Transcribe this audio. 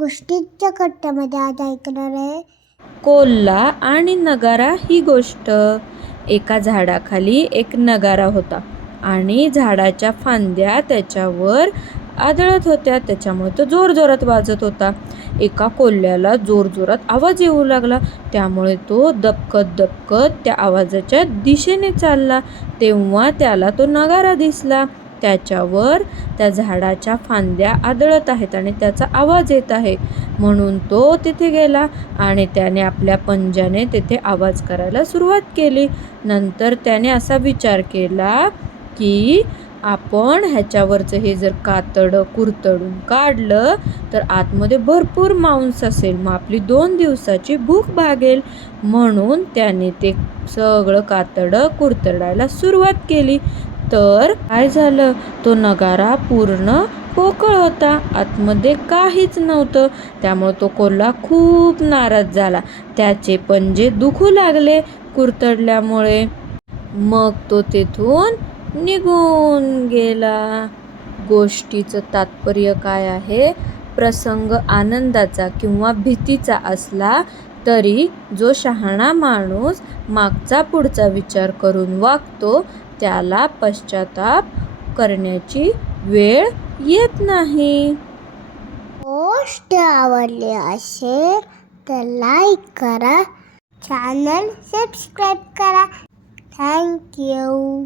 गोष्टीच्या कट्ट्यामध्ये आज ऐकणार आहे कोल्हा आणि नगारा ही गोष्ट. एका झाडाखाली एक नगारा होता आणि झाडाच्या फांद्या त्याच्यावर आदळत होत्या, त्याच्यामुळे तो जोरजोरात वाजत होता. एका कोल्ह्याला जोरजोरात आवाज येऊ लागला, त्यामुळे तो दबकत दबकत त्या आवाजाच्या दिशेने चालला. तेव्हा त्याला तो नगारा दिसला. त्याच्यावर त्या झाडाच्या फांद्या आदळत आहेत आणि त्याचा आवाज येत आहे. म्हणून तो तिथे गेला आणि त्याने आपल्या पंजाने तिथे आवाज करायला सुरुवात केली. नंतर त्याने असा विचार केला की आपण ह्याच्यावरचं हे जर कातडं कुरतडून काढलं तर आतमध्ये भरपूर मांस असेल, मग आपली 2 दिवसाची भूक भागेल. म्हणून त्याने ते सगळं कातडं कुरतडायला सुरुवात केली. तर काय झालं, तो नगारा पूर्ण पोकळ होता, आतमध्ये काहीच नव्हतं. त्यामुळे तो कोल्हा खूप नाराज झाला. त्याचे पंजे दुखू लागले कुरतडल्यामुळे. मग तो तेथून निघून गेला. गोष्टीचं तात्पर्य काय आहे? प्रसंग आनंदाचा किंवा भीतीचा असला तरी जो शहाणा माणूस मागचा पुढचा विचार करून वागतो त्याला पश्चाताप करण्याची वेळ येत नाही. गोष्ट आवडली असेल तर लाईक करा, चॅनल सबस्क्राईब करा. थँक्यू.